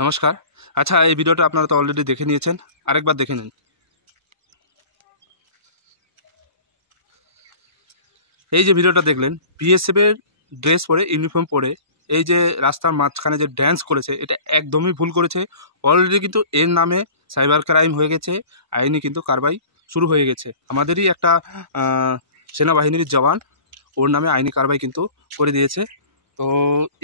নমস্কার। আচ্ছা, এই ভিডিওটা আপনারা তো অলরেডি দেখে নিয়েছেন, আরেকবার দেখে নিন। এই যে ভিডিওটা দেখলেন, বিএসএফ এর ড্রেস পরে, ইউনিফর্ম পরে এই যে রাস্তার মাঝখানে যে ড্যান্স করেছে, এটা একদমই ভুল করেছে। অলরেডি কিন্তু এর নামে সাইবার ক্রাইম হয়ে গেছে, আইনি কিন্তু কারবাই শুরু হয়ে গেছে। আমাদেরই একটা সেনাবাহিনীর জওয়ান, ওর নামে আইনি কারবাই কিন্তু করে দিয়েছে। তো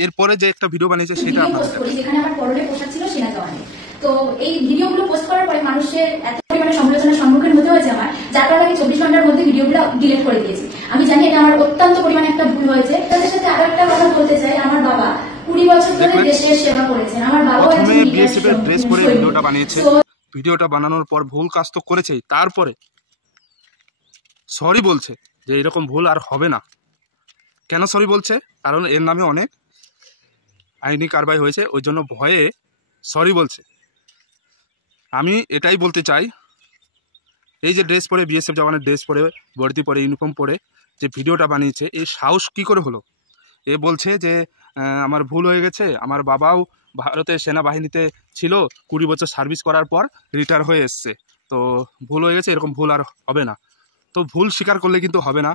এরপরে যে একটা ভিডিও বানিয়েছে সেটা আপনাদের যেখানে আমার পরনে পোশাক ছিল সেনা জওয়ানে। তো এই ভিডিওগুলো পোস্ট করার পরে মানুষের এত পরিমাণে সমালোচনার সম্মুখীন হতে হয়েছে আমার, যার কারণে আমি 24 ঘন্টার মধ্যে ভিডিওগুলো ডিলিট করে দিয়েছি। আমি জানি এটা আমার অত্যন্ত পরিমাণে একটা ভুল হয়েছে। তাদের সাথে আরো একটা কথা বলতে চাই, আমার বাবা 20 বছর ধরে দেশের সেবা করেছেন। আমার বাবাও প্রথমে বিএসএফ এর ড্রেস পরে ভিডিওটা বানিয়েছে। ভিডিওটা বানানোর পর ভুল কাজ তো করেছেই, তারপরে সরি বলছে যে এরকম ভুল আর হবে না। কেন সরি বলছে? কারণ এর নামে অনেক আইনি কারবাই হয়েছে, ওই জন্য ভয়ে সরি বলছে। আমি এটাই বলতে চাই, এই যে ড্রেস পরে, বিএসএফ জওয়ানের ড্রেস পরে, বর্দি পরে, ইউনিফর্ম পরে যে ভিডিওটা বানিয়েছে, এই সাহস কী করে হলো? এ বলছে যে আমার ভুল হয়ে গেছে, আমার বাবাও ভারতের সেনাবাহিনীতে ছিল, 20 বছর সার্ভিস করার পর রিটায়ার হয়ে এসছে, তো ভুল হয়ে গেছে, এরকম ভুল আর হবে না। তো ভুল স্বীকার করলে কিন্তু হবে না।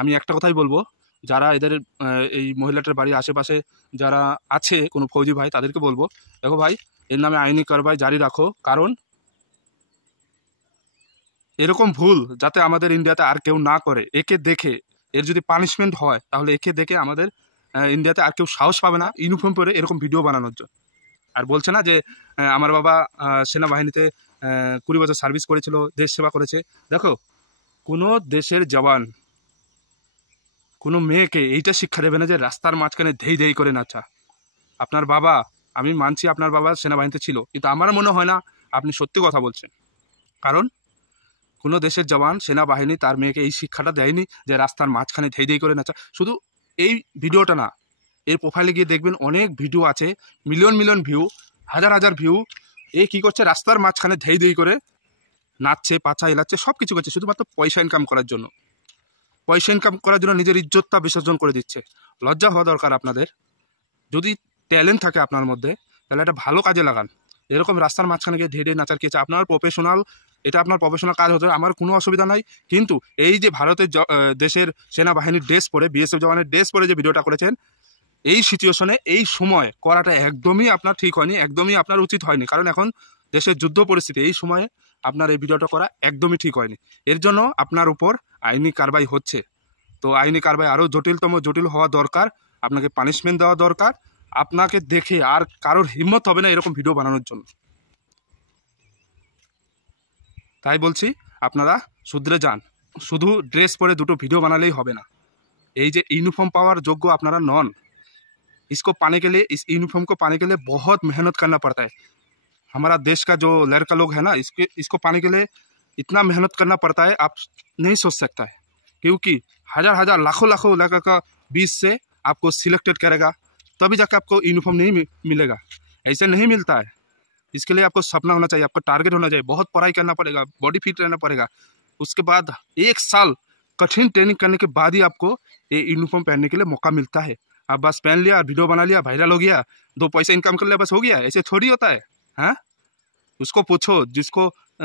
আমি একটা কথাই বলবো, যারা এদের এই মহিলাটার বাড়ির আশেপাশে যারা আছে কোনো ফৌজি ভাই, তাদেরকে বলবো, দেখো ভাই, এর নামে আইনি কারবাই জারি রাখো, কারণ এরকম ভুল যাতে আমাদের ইন্ডিয়াতে আর কেউ না করে। একে দেখে এর যদি পানিশমেন্ট হয়, তাহলে একে দেখে আমাদের ইন্ডিয়াতে আর কেউ সাহস পাবে না ইউনিফর্ম পরে এরকম ভিডিও বানানোর জন্য। আর বলছে না যে আমার বাবা সেনাবাহিনীতে 20 বছর সার্ভিস করেছিল, দেশ সেবা করেছে। দেখো, কোনো দেশের জওয়ান কোনো মেয়েকে এইটা শিক্ষা দেবে না যে রাস্তার মাঝখানে ধেই ধেই করে নাচা। আপনার বাবা, আমি মানছি আপনার বাবা সেনাবাহিনীতে ছিল, কিন্তু আমার মনে হয় না আপনি সত্যি কথা বলছেন। কারণ কোনো দেশের জওয়ান সেনাবাহিনী তার মেয়েকে এই শিক্ষাটা দেয়নি যে রাস্তার মাঝখানে ধেই ধেই করে নাচা। শুধু এই ভিডিওটা না, এর প্রোফাইলে গিয়ে দেখবেন অনেক ভিডিও আছে, মিলিয়ন মিলিয়ন ভিউ, হাজার হাজার ভিউ। এ কী করছে? রাস্তার মাঝখানে ধেই ধেই করে নাচছে, পাছা এলাচ্ছে, সব কিছু করছে শুধুমাত্র পয়সা ইনকাম করার জন্য। পয়সা ইনকাম করার জন্য নিজের ইজ্জতটা বিসর্জন করে দিচ্ছে। লজ্জা হওয়া দরকার আপনাদের। যদি ট্যালেন্ট থাকে আপনার মধ্যে, তাহলে একটা ভালো কাজে লাগান। এরকম রাস্তার মাঝখানে গিয়ে ধেড়ে নাচার কি আছে? আপনার প্রফেশনাল, এটা আপনার প্রফেশনাল কাজ হতে, আমার কোনো অসুবিধা নাই। কিন্তু এই যে ভারতের দেশের সেনাবাহিনীর ড্রেস পরে, বিএসএফ জওয়ানের ড্রেস পরে যে ভিডিওটা করেছেন, এই সিচুয়েশনে, এই সময় করাটা একদমই আপনার ঠিক হয়নি, একদমই আপনার উচিত হয়নি। কারণ এখন দেশের যুদ্ধ পরিস্থিতি, এই সময়ে আপনার এই ভিডিওটা করা একদমই ঠিক হয়নি। এর জন্য আপনার উপর আইনি কারবাই হচ্ছে। তো আইনি কারবাই আরও জটিলতম জটিল হওয়া দরকার, আপনাকে পানিশমেন্ট দেওয়া দরকার। আপনাকে দেখে আর কারোর হিম্মত হবে না এরকম ভিডিও বানানোর জন্য। তাই বলছি, আপনারা শুধরে যান। শুধু ড্রেস পরে দুটো ভিডিও বানালেই হবে না। এই যে ইউনিফর্ম পাওয়ার যোগ্য আপনারা নন। इसको पाने के लिए, इस यूनिफॉर्म को पाने के लिए बहुत मेहनत करना पड़ता है। हमारा देश का जो लड़का लोग है ना, इसको पाने के लिए इतना मेहनत करना पड़ता है, आप नहीं सोच सकता है। क्योंकि हज़ार हज़ार लाखों लाखों लड़का का बीच से आपको सिलेक्टेड करेगा, तभी जाकर आपको यूनिफॉर्म नहीं मिलेगा। ऐसे नहीं मिलता है। इसके लिए आपको सपना होना चाहिए, आपका टारगेट होना चाहिए, बहुत पढ़ाई करना पड़ेगा, बॉडी फिट रहना पड़ेगा। उसके बाद 1 साल कठिन ट्रेनिंग करने के बाद ही आपको ये यूनिफॉर्म पहनने के लिए मौका मिलता है। आप बस पहन लिया, वीडियो बना लिया, वायरल हो गया, 2 पैसा इनकम कर लिया, बस हो गया। ऐसे थोड़ी होता है। हाँ, उसको पूछो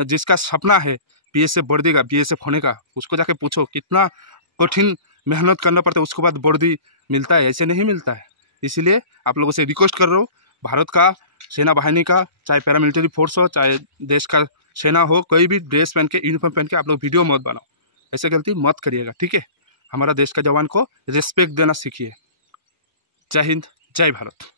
जिसका सपना है बीएसएफ वर्दी का, बीएसएफ होने का, उसको जाके पूछो कितना कठिन मेहनत करना पड़ता है, उसके बाद वर्दी मिलता है। ऐसे नहीं मिलता है। इसलिए आप लोगों से रिक्वेस्ट कर रहा हूँ, भारत का सेना बाहिनी का, चाहे पैरामिलिट्री फोर्स हो, चाहे देश का सेना हो, कोई भी ड्रेस पहन के, यूनिफॉर्म पहन के आप लोग वीडियो मत बनाओ। ऐसे गलती मत करिएगा, ठीक है? हमारा देश का जवान को रिस्पेक्ट देना सीखिए। जय हिंद, जय भारत।